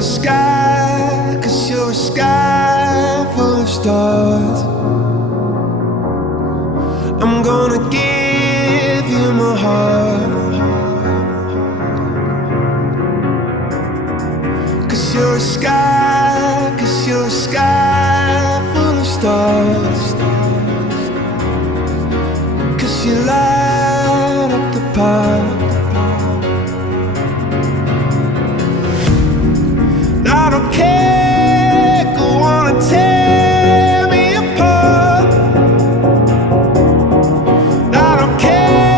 a sky, 'cause you're a sky full of stars. I'm gonna give you my heart, 'cause you're a sky, 'cause you're a sky full of stars. 'Cause you light up the park.